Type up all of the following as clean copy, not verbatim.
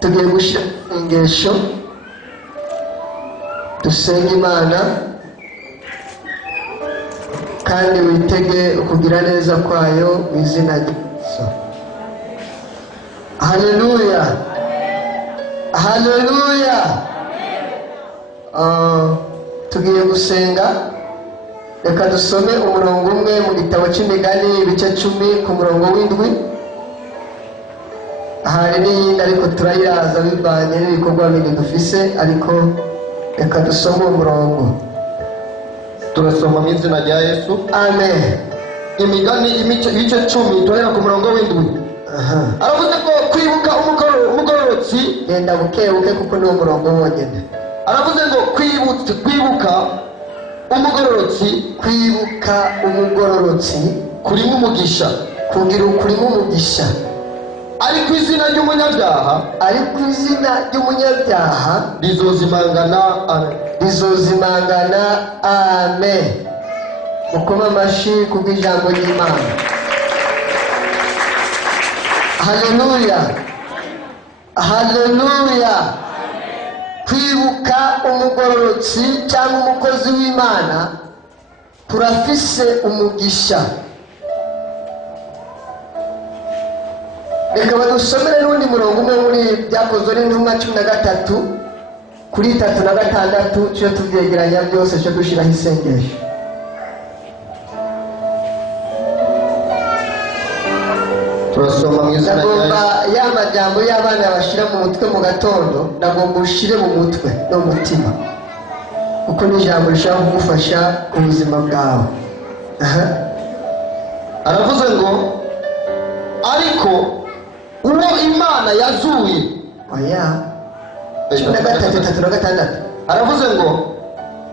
tugiye gushira ingesho dusenga Imana kandi witege kugira neza kwayo mu izina rya Yesu. Haleluya, haleluya. Tugiye gusenga, reka dusome umurongo umwe mu gitabo cy'Imigani ibice 10 ku murongo w'7. Hari n'iyindi ariko turayiraza bivanye n'ibikorwa bindi dufise, ariko reka dusome umurongo. Turasoma mu izina rya Yesu. Amen. Imigani ibice 10 turahera ku murongo w'7. Aravuze ko kwibuka umugororotsi, Genda buke kuko ni umurongo wonyine. aravuze ngo kwibuka umugororotsi, Kwibuka umugororotsi kurimo umugisha, kugira ukurimo umugisha, ariko izina ry'umunyabyaha ariko izina ry'umunyabyaha rizozimangana. Amen. rizozimangana. Amen. Mukoma amashyi kubw'ijambo ry'Imana. Haleluya, haleluya. Kwibuka umugororotsi cyangwa umukozi w'Imana turafise umugisha. Reka badusomere n'undi murongo umwe muri Byakozwe n'Intumwa 13 kuri 3-6, cyo tubyegeranya byose, cyo dushiraho isengesho. Turasoma mu izina rya Nagomba Yesu. ya majambo y'abana bashira mu mutwe mu gatondo, nagomba ushire mu mutwe no mu mutima, kuko ni ijambo rishobora kugufasha ku buzima bwawe. Aravuze ngo ariko uwo Imana yazuye. Oya, 13:3-6. Aravuze ngo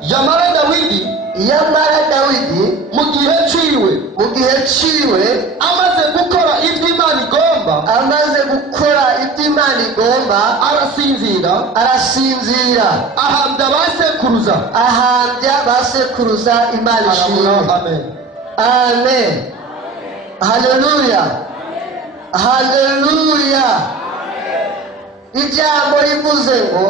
yamara Dawidi mu gihe ciwe amaze gukora ibyo Imana igomba, arasinzira, ahambya ba sekuruza. Imana ishimwe. Amen. Amen. Haleluya, haleluya. Ijambo rivuze ngo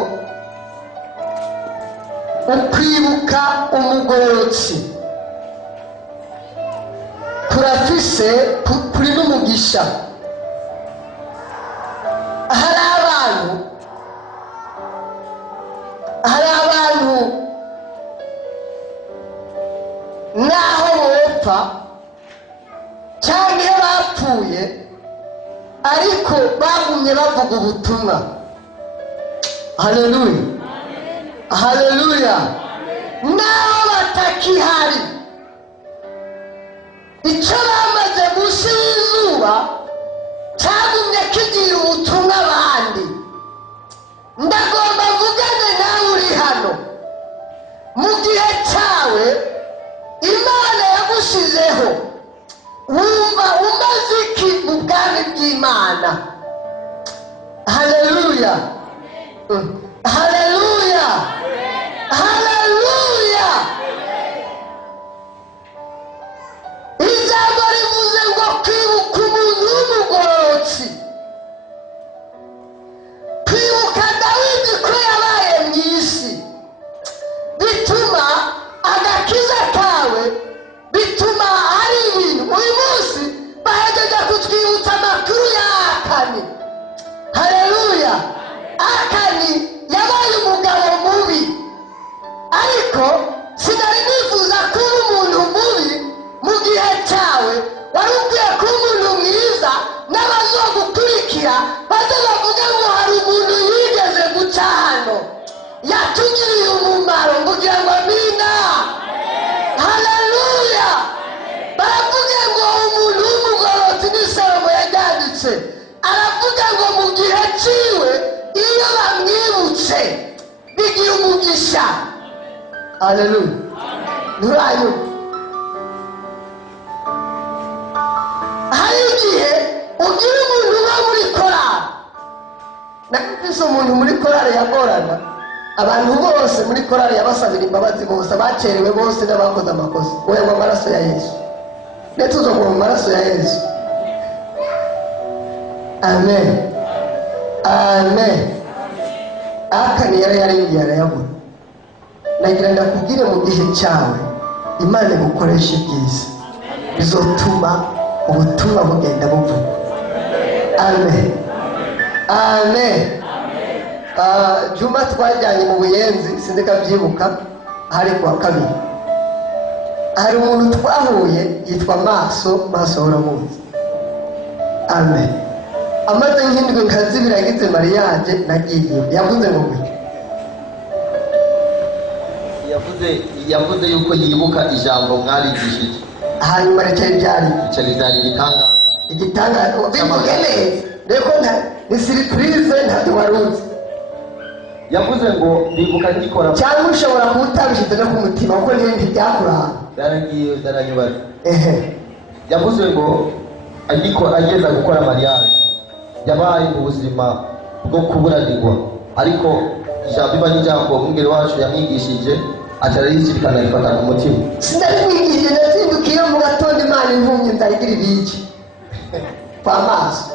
ukwibuka umugororotsi turafise kuri n'umugisha. Hari abantu naho bopfa cyangwa iyo bapfuye ariko bagumye bavuga ubutumwa. Haleluya, haleluya. Naho batakihari, icyo bamaze munsi y'izuba cyagumye kigira ubutumwa abandi. Ndagomba mvugane nawe uri hano, mu gihe cyawe Imana yagushizeho, wumva umaze iki mu bwami bw'Imana? Haleluya, haleluya, haleluya. Ijambo rivuze ngo kwibuka umuntu w'umugororotsi. Kwibuka Dawidi ko yabaye mu isi bituma agakiza kawe, bituma hari ibintu uyu munsi bahejeje kutwibutsa amakuru ya Akani. Haleluya. Akani yabaye umugabo mubi, ariko sinari nifuza kuba umuntu mubi mu gihe cyawe. Wari ukwiye kuba umuntu mwiza, n'abazogukurikira baze bavuga ngo hari umuntu yigeze guca hano yatugiriye umumaro, kugira ngo amina. Haleluya. Baravuga ngo umuntu w'umugororotsi ni Salomo yabyanditse, aravuga ngo mu gihe ciwe iyo bamwibutse bigira umugisha. Haleluya. Nurayo. Hari igihe ugira umuntu uba muri korali. Nakubise umuntu muri korali yagorana, abantu bose muri korali yabasabira imbabazi, bose abacerewe bose n'abakoze amakosa. Wowe mu maraso ya Yesu, ndetse uzogwa mu maraso ya Yesu. Amen. amen. Akani yari yaringiye arayabona. Nagira ndakubwire mu gihe cyawe Imana igukoresha ibyiza bizotuma ubutumwa bugenda buvuga. Amen, amen. Juma twajyanye mu Buyenzi sindikabyibuka, hari kuwa kabiri. Hari umuntu twahuye yitwa Maso uramuzi. Amen. Amaze nk'indwi nkazibiri agize mariage nagiye. Yavuze ngo gute? yavuze yuko yibuka ijambo mwarigishije, Hanyuma ritari byari ryari igitangaza bivuge neza. Reko ni surprise ntabwo waruzi. yavuze ngo ndibuka ngikora Cyangwa ushobora kutabishyize no ku mutima kuko niyo ntibyakuranga. byaragiye byaranyubaza. Ehe. yavuze ngo ageza gukora mariage yabaye mu buzima bwo kuburanirwa, ariko ijambo iba n'ijambo umwungeri wacu yamwigishije atarayizirikana rifata ku mutima. Sindarimwigishije nazindukiye mu gatondo Imana intumye ndayigira ibiki kwa Maso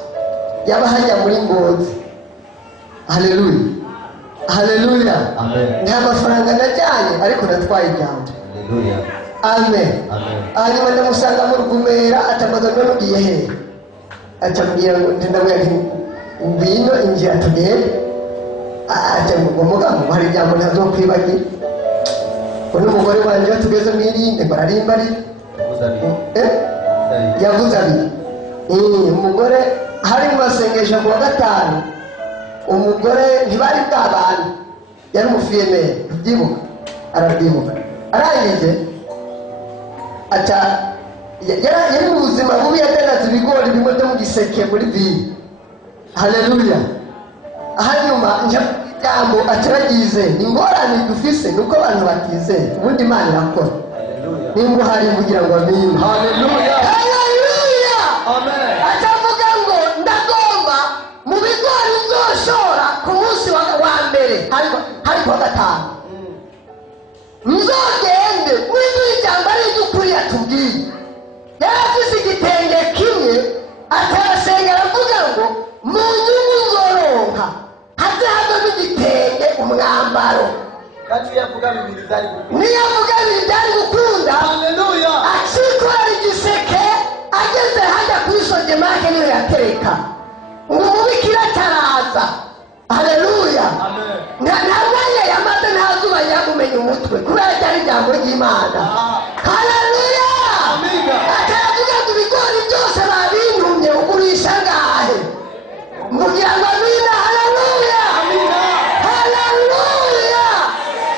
yaba hajya muri Ngozi. Haleluya, haleluya. Amen. Nta mafaranga najyanye ariko natwaye ijambo. Haleluya. Amen. Amen. Hanyuma ndamusanga mu Rugumera atamaze none ugiye hehe? Acambwira ngo ndabwira nti ngwino injira tugende. Aca ngo mugabo hari ijambo ntazokwibagira. Uno umugore wanjye iyo tugeze mu irinde bararimba ari yavuze abiri. Umugore hari mu masengesho ku wa gatanu, umugore ntibari bwabana, yari umufiyemeri ubyibuka, arabyibuka. Arangije aca yari mu buzima bubi, yatanaze ibigori bimwe byo mu giseke muri vili. Haleluya. Hanyuma ijambo ataragize ingorane dufise nuko abantu batizeye, ubundi Imana irakora. Nimba uhari kugira ngo amine. Haleluya. Haleluya. Amen. Atavuga ngo ndagomba mu bigori nzoshora ku munsi wa mbere hari kuwa gatanu nzogende w'inzu y'ijambo ari iry'ukuri yatubwiye. Yari afise igitenge kimwe atarasenga aravuga ngo mu nyungu zoronka haze havamo igitenge umwambaro. Kandi yavuga bibiri byari gukunda. Niyavuga ibintu byari gukunda. Haleluya. Akikorera igiseke ageze hajya kuri Sodemake niyo yatereka ngo umubikira ataraza. Haleluya. Amen. Nta mwanya yamaze nta zuba ryamumenya umutwe kubera ryari ijambo ry'Imana. Haleluya. Amina. Ataravuga ngo ibigori byose babintumye ugurisha ngahe mugira ngo amina. Haleluya. Amina. Haleluya.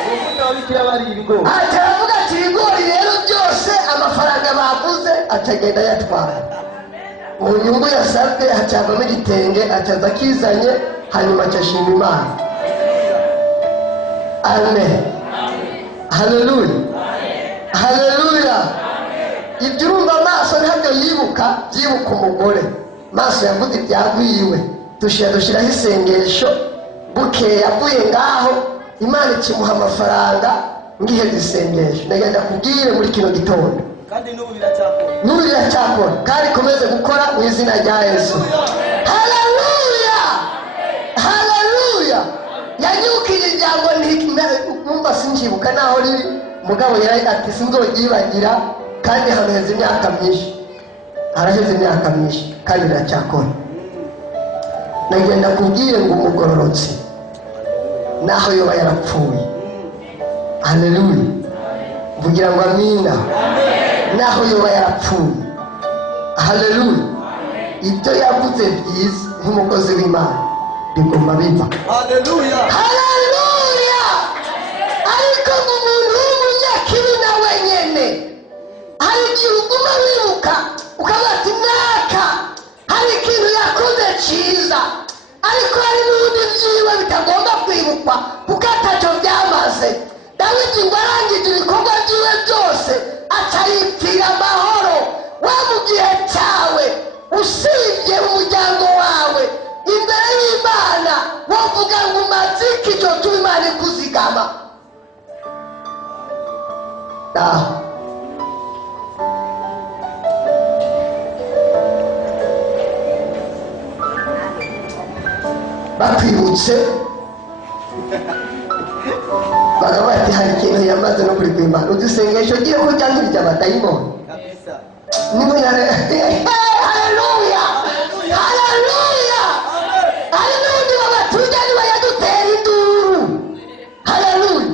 Ubuvuga wabikira bari ibigori. Ataravuga ati ibigori rero byose amafaranga bavuze atagenda yatwara. Mu nyungu yasabwe hacavamo igitenge acaza akizanye, hanyuma acashima Imana. Amen. Haleluya. Haleluya. Ibyo urumva Maso ntabyo yibuka, byibuka umugore. Maso yavuze ibyagwiwe, dushyiraho isengesho. Bukeye avuye ngaho Imana ikimuha amafaranga ngiheza isengesho. Ndagenda kubwire muri kino gitondo Kandi n'ubu biracyakora kandi ikomeze gukora mu izina rya Yesu. Haleluya. Haleluya. Yanyukije ijambo numva sinjibuka naho riri, mugabo yari ati sinzogyibagira, kandi haraheze imyaka myinshi, haraheze imyaka myinshi kandi biracyakora. Nagenda kubwire ngo umugororotsi naho yoba yarapfuye. Haleluya. Vugira ngo amina. Naho yoba yarapfuye. Haleluya. Ibyo yavuze byiza nk'umukozi w'Imana bigomba biva. Haleluya. Haleluya. Ariko umuntu w'umunyakibi na wenyene hari igihe uguma wibuka ukavuga ati naka hari ikintu yakoze cyiza, ariko hari n'ubundi byiwe bitagomba kwibukwa kuko atacyo byamaze. Dawidi ngo arangije ibikorwa byiwe byose acayipfira amahoro. Wa mu gihe cyawe usibye umuryango wawe imbere y'Imana wavuga ngo umaze iki cyo tuma Imana ikuzigama. bakwibutse bakavuga bati hari ikintu yamaze no kuri kwimana udusengesho giye ko cyangwa iry'abadayimoni nibo yare haleluya haleluya hari n'undi babatujya niba yadutera induru haleluya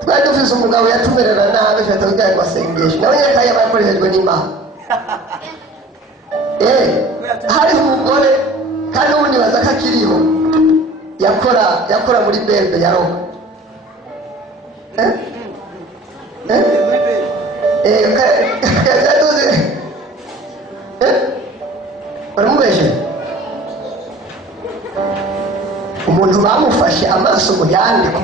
twari dufise umugabo yatumerera nabi fata ujyaye masengesho nawe nyine kaya bakoreshejwe n'imana hari umugore kandi ubundi baza ko akiriho yakora muri bebe ya roho baramubeshe umuntu bamufashe amaso mu yandiko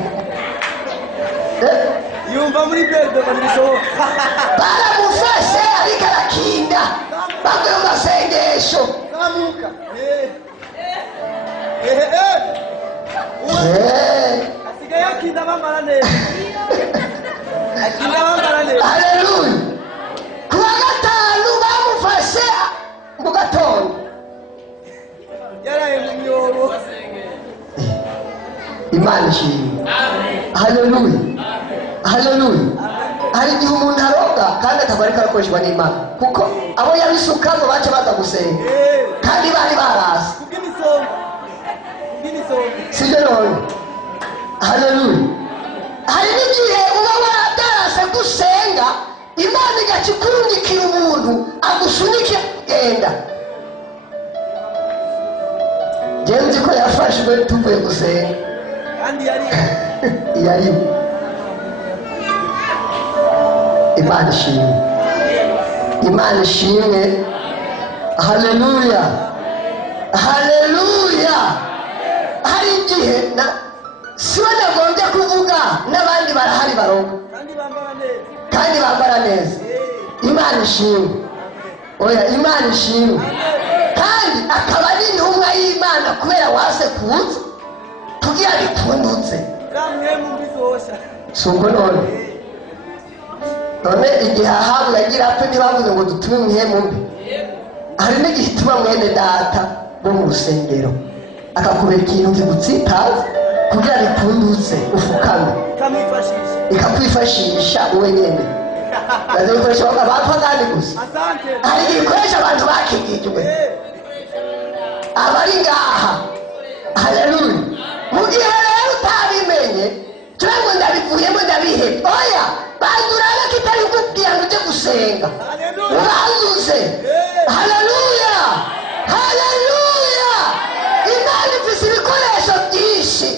yumva muri bebe babishoboka baramufashe ariko arakinda bavuye mu masengesho kamuka asigaye akinda bambara neza akinda bambara neza haleluya ku wa gatanu bamufashe mu gatondo yaraye mu myobo imana ishimwe haleluya haleluya hari igihe umuntu aroga kandi akaba ariko arakoreshwa n'imana kuko abo yabisukamo baca baza gusenga kandi bari barasi sibyo none haleluya hari n'igihe uba waradarase gusenga imana igaca ikurungikira umuntu agusunike genda genzi ko yafashwe tuvuye gusenga kandi yari imana ishimwe imana ishimwe haleluya haleluya hari igihe siwe nagombye kuvuga n'abandi barahari baroga kandi bambara neza imana ishimwe oya imana ishimwe kandi akaba ari intumwa y'imana kubera wase kuza kugira bipfundutse si uko none igihe ahabu yagira apfe ntibavuze ngo dutume mwemu mbi hari n'igihe ituma mwene data bo mu rusengero akakubera ikintu kigutsitaza kugira bipfundutse ufukame ikakwifashisha wowe nyine bazikoresha abapagani gusa hari igihe ikoresha abantu bakigijwe abari ngaha haleluya mu gihe rero utabimenye tuba ngo ndabivuyemo ndabihebye oya bandurana kitari kubwira ngo ujye gusenga uranduze haleluya haleluya imana ifise ibikoresho byinshi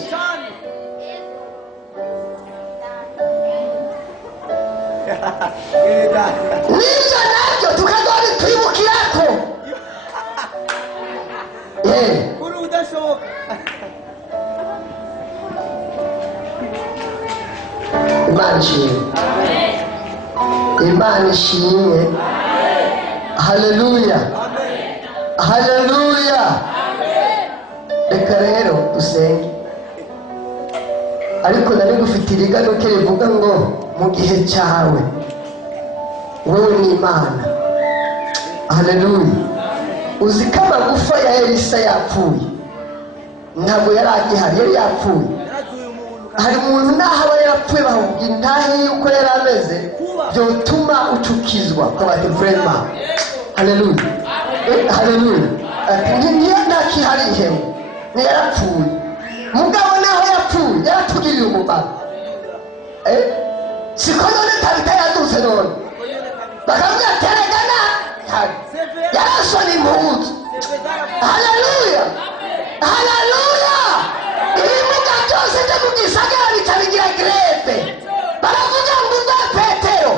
n'ibyo nabyo tukazaba twibukirako kuri udashoboka imana ishimwe imana ishimwe haleluya haleluya reka rero dusenge ariko nari gufite iriganuke rivuga ngo mu gihe cyawe wowe ni imana haleluya uzi ko amagufa ya Elisa yapfuye ntabwo yari agihari yari yapfuye hari umuntu naho aba yarapfuye bahubwira intahe yuko yari ameze byotuma ucukizwa ukabati vrema haleluya haleluya niyo ntakihari ihemu ntiyarapfuye mugabo naho yapfuye yaratugiriye umumaro siko none tabita yadutse none bakavuga teregana yarasona impuzu haleluya haleluya ibimuga byose byo mu gisagara bitabigira greve baravuga ngo uza petero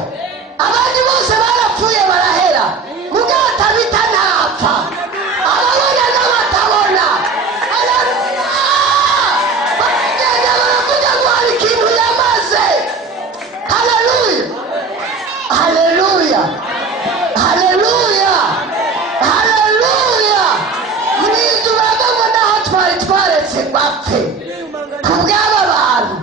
abandi bose barapfuye barahera mugabo tabita ntapfa ababona n'abatabona haleluya bagenda baravuga ngo hari ikintu yamaze haleluya haleluya haleluya haleluya mwinzu baravuga ngo naho twari twaretse bapfe kubw'aba bantu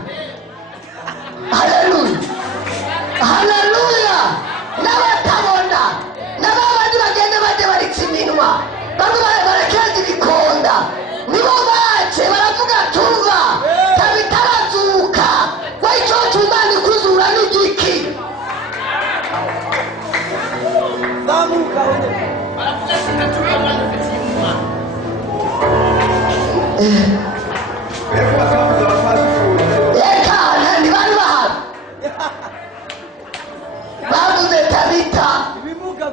reka ntibari bahari bavuze tabita ibimuga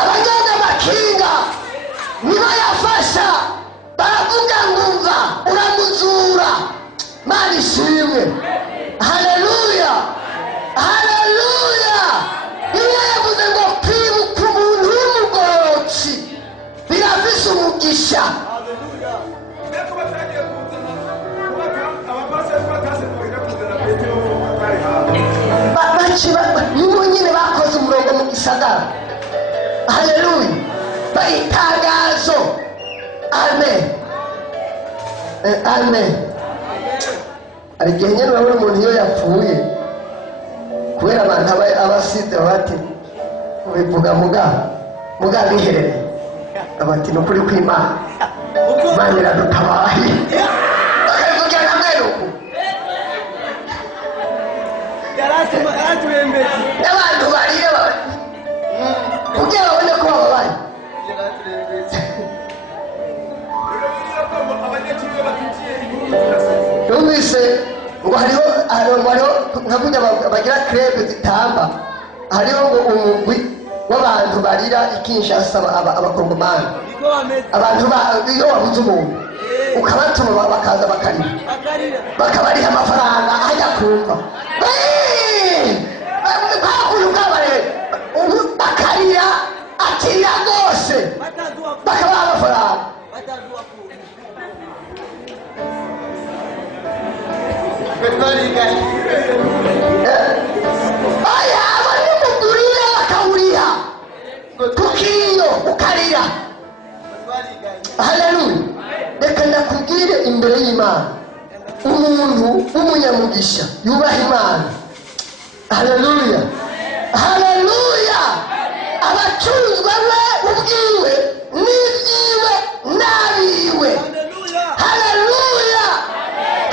abanyonga amakinga nibo yafasha baravuga ngo umva uramuzura mana ishimwe haleluya haleluya niyo yavuze ngo kwibuka umuntu w'umugororotsi birafise umugisha nibo nyine bakoze umurongo mu gisagara haleluya itangazo amen amen hari igihe nyine urabona umuntu iyo yapfuye kubera abantu abasize bati ubivuga muga biherereye abati ni ukuri kw'Imana Imana iradutabaye bakabivugira na mwene uku yaraturembeje n'abantu barira kugira babone ko bababaye numvise ngo hariho nka burya bagira krebe zitamba hariho ngo umugwi w'abantu barira ikinshasa abakongomani niko bameze abantu iyo wabuze umuntu ukabatuma bakaza bakarira bakabariha amafaranga ajya kumva bakuntu bwabare bakarira akirira rwose bakabaha amafaranga aya abanyamugurira bakawuriha kukiyo ukarira haleluya reka ndakubwire imbere y'Imana umuntu w'umunyamugisha yubaha Imana haleluya haleluya abacuruzwa we ubwiwe n'ibyiwe n'abiwe haleluya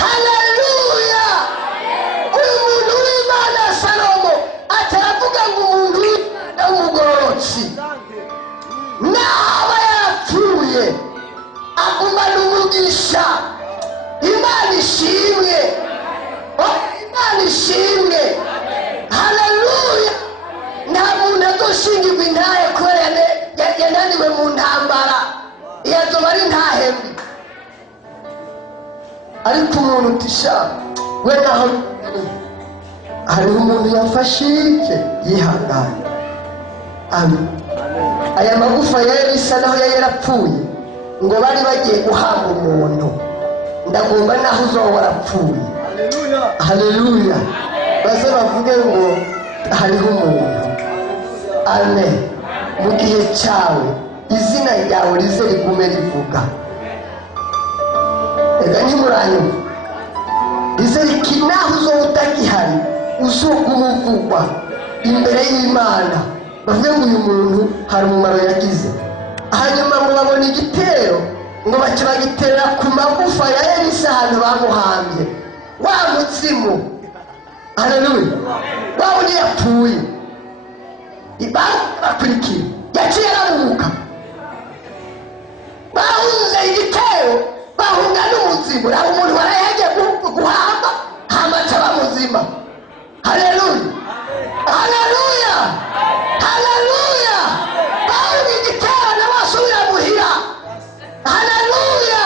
haleluya uyu muntu w'Imana Salomo ataravuga ngo umuntu w'umugororotsi naba yarapfuye agumana umugisha Imana ishimwe Imana ishimwe haleluya nta muntu azoshingirwa intahe kubera yananiwe mu ntambara yazoba ari ntahembi ariko umuntu utisha we naho hariho umuntu yafashe ibye yihanganye amen aya magufa yari isa naho yari yarapfuye ngo bari bagiye guhamba umuntu ndagomba naho uzoba warapfuye haleluya baze bavuge ngo hariho umuntu amen mu gihe cyawe izina ryawe rize rigume rivuga ega ntimuranyuma rize naho uzoba utagihari uzoguma uvugwa imbere y'Imana bavuge ngo uyu muntu hari umumaro yagize hanyuma ngo babone igitero ngo bace bagiterera ku magufa ya Elisa ahantu bamuhambye wa muzimu haleluya wa undi yapfuye bakurikira yaciye aramuka bahunze igitero bahunga n'umuzimu naho umuntu warayagiye guhamba hamaca bamuzima haleluya haleluya haleluya bahunga igitero n'abasubira muhira haleluya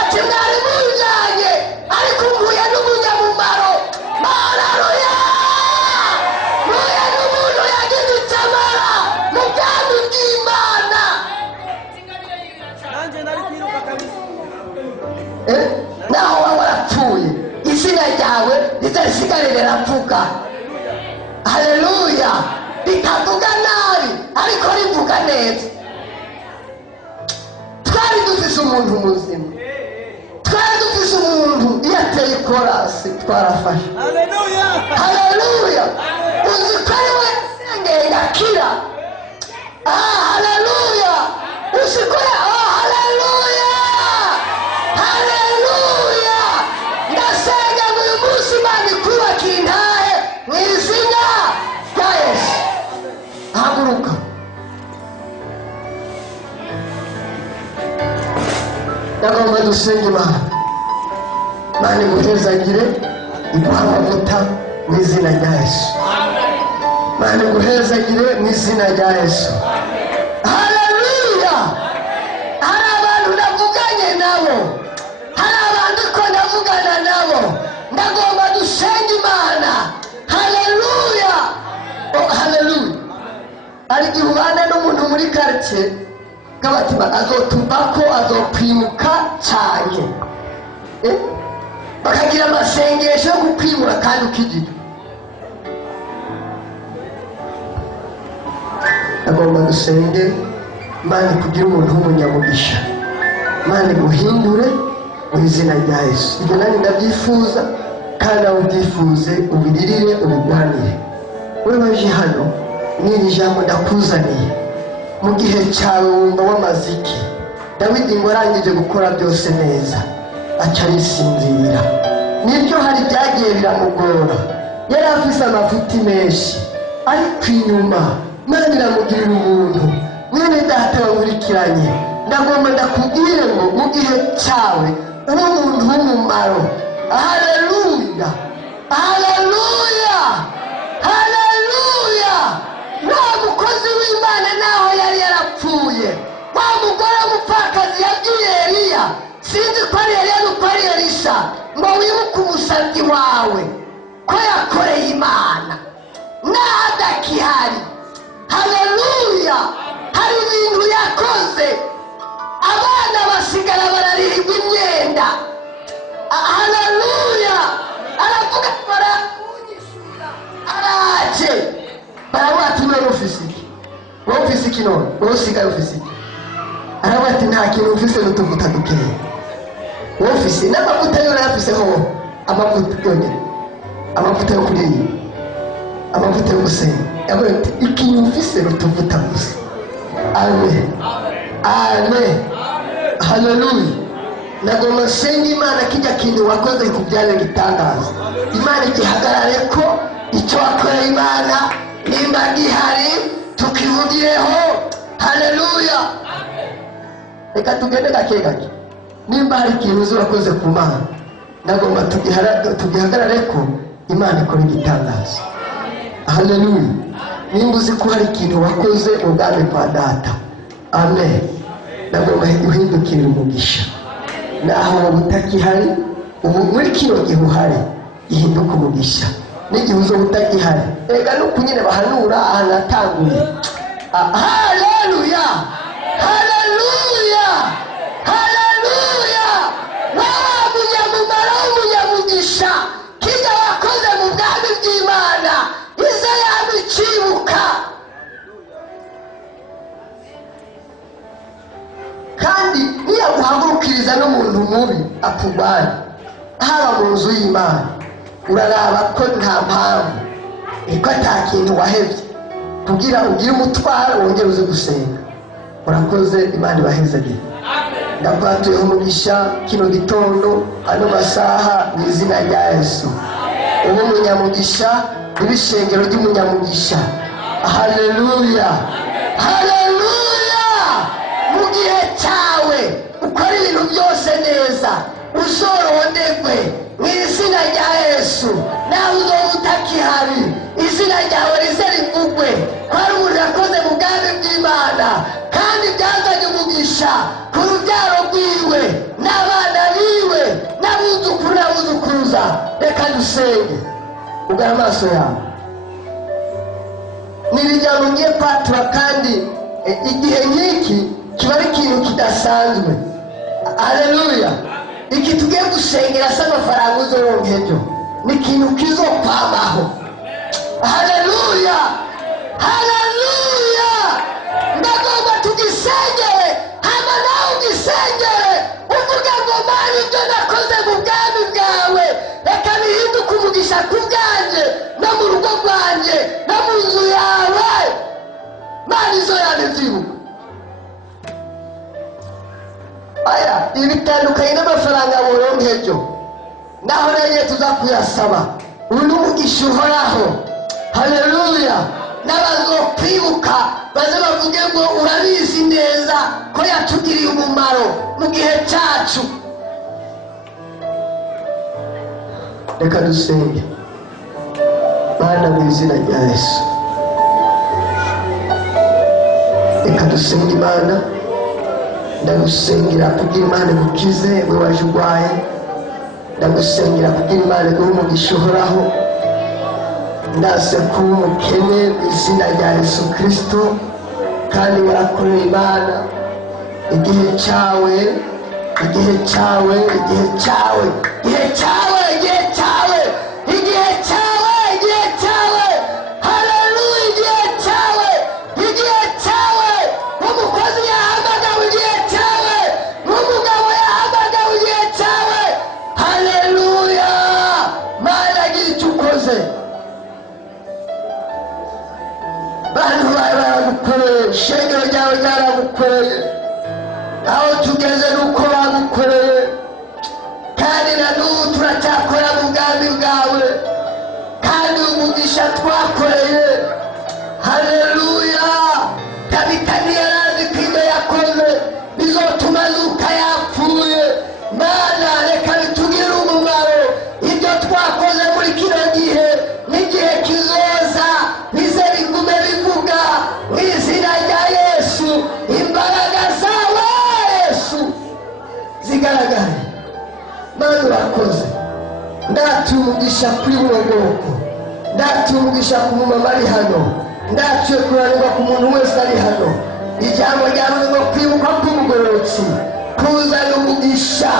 ati mwari munjanye ariko mvuye n'umunyamumaro haleluya mvuye n'umuntu yagize icyamara mu bwami bw'Imana nanjye nari kwiruka kabisa naho wowe warapfuye izina ryawe ritarisigare riravuga haleluya ritavuga nabi ariko rivuga neza twari dufise umuntu muzima twari dufise umuntu iyo ateye ikorasi twarafashe haleluya haleluya uzi ko ari we yasengeye gakira haleluya uzi ko haleluya haleluya ndasenga ngo uyu munsi Imana ikubakira intahe mu izina rya Yesu haguruka dusenge Imana. Imana iguhezagire, iguha amavuta mu izina rya Yesu. Imana iguhezagire mu izina rya Yesu. Haleluya. Hari abantu navuganye nabo, hari abantu ko navugana nabo, ndagomba dusenge Imana. Haleluya. Oh, haleluya. Hari igihe ubana n'umuntu muri quartier kabatima azotubako azokwimuka cyane, bakagira amasengesho yo gukwimura kandi ukigira. Agomba dusenge Imana kugira umuntu w'umunyamugisha, Imana iguhindure mu izina rya Yesu. Ibyo nanjye ndabyifuza, kandi aho ubyifuze ubiririre ubigwanire. Wowe waje hano n'iri jambo ndakuzaniye mu gihe cyawe wumva wamaze iki? Dawidi ngo arangije gukora byose neza aca arisinzira. Nibyo hari byagiye biramugora, yari afise amavuta menshi, ariko inyuma Imana iramugirira ubuntu. Mwene data wankurikiranye, ndagomba ndakubwire ngo mu gihe cyawe ube umuntu w'umumaro. Haleluya, haleluya, haleluya. Wa mukozi w'Imana naho yari yarapfuye, wa mugore w'umupfakazi yabwiye Eliya, sinzi ko ari Eliya nuko ari Elisha, ngo wibuke umusabyi wawe ko yakoreye Imana naho adakihari. Haleluya. Hari ibintu yakoze, abana basigara bararirirwa imyenda. Haleluya. Aravuga baramunyishura, araje baravuga ati mwe mufise iki? Wowe ufise iki none? Wowe usigaye ufise iki? Aravuga ati nta kintu ufise n'utuvuta dukeya. Wowe ufise n'amavuta yo yafiseho, amavuta yonyine, amavuta yo kuriya, amavuta yo gusenga. Yavuga ati ikintu ufise n'utuvuta gusa. Amen, amen, haleluya. Nagomba nsenge Imana kijya kintu wakoze kubyara gitangaza. Imana igihagarare ko icyo wakoreye Imana nimba gihari tukivugireho. Haleluya. Reka tugende gake gake. Nimba hari ikintu uzi wakoze ku Mana, nagomba tugihagarare ko Imana ikora igitangaza. Haleluya. Nimba uzi ko hari ikintu wakoze ubwami kwa data, amen, nagomba uhindukire umugisha. Naho utakihari, ubu muri kino gihe uhari, ihinduka umugisha. N'igihe uzo utakihari, ega nuko nyine bahanura ahantu hatanguye. Haleluya, haleluya, haleluya. Wawe munyamumaro w'umunyamugisha, kijya wakoze mu bwami bw'Imana iza yabicibuka. Kandi niyaguhagurukiriza n'umuntu mubi akugwanya, haba mu nzu y'Imana, uraraba ko nta mpamvu, iko ata kintu wahevye kugira ugire umutwaro wongere uze gusenga. Urakoze, Imana ibahezagire. Ndakwatuyeho umugisha kino gitondo, ano masaha, mu izina rya Yesu. Ubu umunyamugisha, ibishengero ry'umunyamugisha. Haleluya, haleluya. Mu gihe cyawe ukora ibintu byose neza, uzorondegwe mu izina rya Yesu. Nawe uzoba utakihari, izina ryawe rize rivugwe ko ari umuntu yakoze mu bwami bw'Imana, kandi byazanye umugisha ku rubyaro rwiwe n'abana biwe n'abuzukuru n'abuzukuruza. Reka dusenge. Ugara amaso yawe. Nibijyamo ngiye kwatura, kandi igihe nk'iki kiba ari ikintu kidasanzwe. Haleluya. Iki tugiye gusengera se amafaranga uzoronka ejo ni ikintu kizokwamaho. Haleluya, haleluya. Ndagomba tugisengere, hama nawe ugisengere, uvuga ngo Mana, ibyo nakoze mu bwami bwawe reka bihinduke umugisha ku bwanjye no mu rugo rwanjye no mu nzu yawe. Mana, izo yabivyibuka. Aya, ibi bitandukanye n'amafaranga woronka ejo, naho rero tuza kuyasaba. Ubu ni umugisha uhoraho. Haleluya. N'abazokwibuka baze bavuge ngo urabizi neza ko yatugiriye umumaro mu gihe cyacu. reka dusenge. Mana mu izina rya Yesu, reka dusenge. Imana ndagusengera kugira Imana gukize we waje urwaye, ndagusengera kugira Imana guha umugisha uhoraho, ndase kuba umukene mu izina rya Yesu Kristo. Kandi warakoreye Imana igihe cyawe, igihe cyawe, igihe cyawe, igihe cyawe, igihe cyawe, igihe cyawe, igihe cyawe. Haleluya, igihe cyawe, igihe cyawe. Umukozi yahamagawe igihe cyawe, n'umugabo yahamagawe igihe cyawe. Haleluya, Mana gira icyo ukoze. Bantu bawe baragukoreye, ishengero ryawe ryaragukoreye, aho tugeze nuko bagukoreye, kandi na n'ubu turacyakora mu bwami bwawe, kandi umugisha twakoreye. Haleluya, Tabita ntiyarazi ko ibyo yakoze bizotuma Luka yapfuye. Mana reka bitugire umumaro ibyo twakoze muri kino gihe n'igihe kizoza, bize bigume bivuga mu izina rya Yesu. Imbaraga zawe Yesu zigaragare. Mana urakoze. Ndatuye umugisha kuri buno bwoko, ndatuye umugisha ku mumama ari hano, ndatuye kuranirwa ku muntu wese ari hano. Ijambo ryawe ngo kwibuka k'umugororotsi kuzana umugisha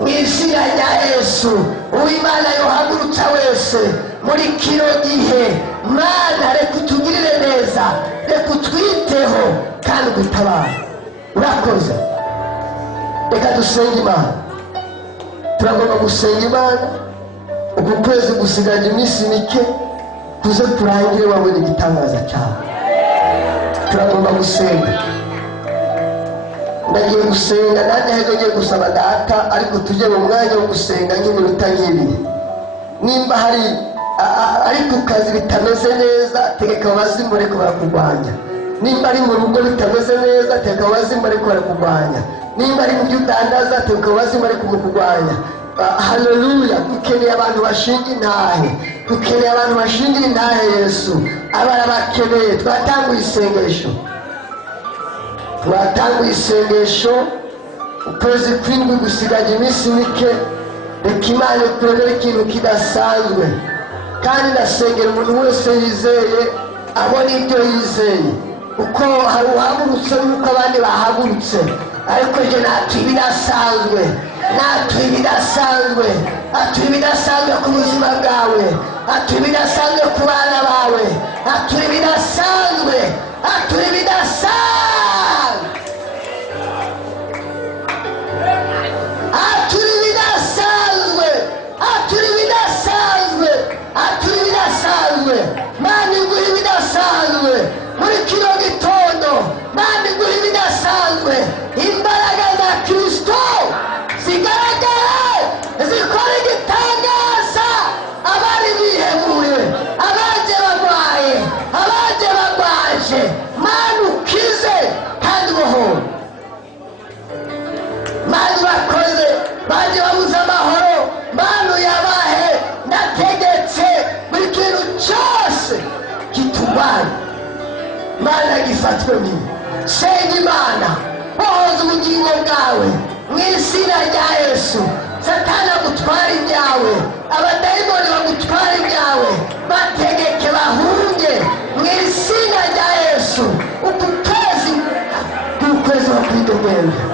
mu izina rya Yesu. Uw'Imana yohagurutsa wese muri kino gihe, Mana reka utugirire neza, reka utwiteho kandi udutabare. Urakoze. Reka dusenge Imana. Turagomba gusenga Imana. Uku kwezi gusigaje iminsi mike kuze turangire wabonye igitangaza cyawe. Turagomba gusenga. Ndagiye gusenga, nanjye aheza ngiye gusaba data, ariko tujye mu mwanya wo gusenga nk'iminota nk'ibiri. Nimba hari ari ku kazi bitameze neza, tegeka abazimu ariko barakurwanya. Nimba ari mu rugo bitameze neza, tegeka abazimu ariko barakurwanya. Nimba ari mu byo udandaza, tegeka abazimu ariko mukurwanya. Haleluya, dukeneye abantu bashinga intahe, dukeneye abantu bashingira intahe Yesu. Abana bakeneye. Twatanguye isengesho, twatanguye isengesho. Ukwezi kw'indwi gusigaje iminsi mike. Reka Imana ikuremere ikintu kidasanzwe, kandi ndasengera umuntu wese yizeye abona ibyo yizeye. Uko hari uhagurutse n'uko abandi bahagurutse, ariko je natuye ibidasanzwe, natuye ibidasanzwe, atuye ibidasanzwe ku buzima bwawe, atuye ibidasanzwe ku bana bawe, atuye ibidasanzwe, atuye ibidasanzwe, atuye ibidasanzwe, atuye ibidasanzwe, atuye ibidasanzwe. Mana iguhe ibidasanzwe muri kino gitondo. Mana iguhe ibidasanzwe. Imbaraga za Kristo zigaragare, zikora igitangaza. Abari bihemuye, abaje barwaye, abaje barwaje, Mana ukize kandi ubohore. Mana urakoze. Baje babuze amahoro, Mana uyabahe. Ndategetse buri kintu cyose kitubana, Mana gifatwe niwe. Senga Imana, bohoza ubugingo bwawe mu izina rya Yesu. Satani agutwara ibyawe, abadayimoni bagutwara ibyawe, bategeke bahunge mu izina rya Yesu. Uku kwezi k'ukwezi ko kwidegembya.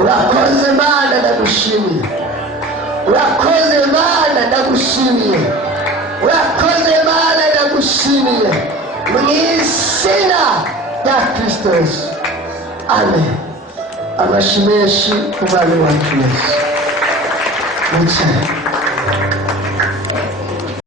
Urakoze Mana, ndagushimiye. Urakoze Mana, ndagushimiye. Urakoze Mana, ndagushimiye mu izina rya Kristo Yesu. Amen. Amashyi menshi ku bana bacu Yesu. Mwicaye.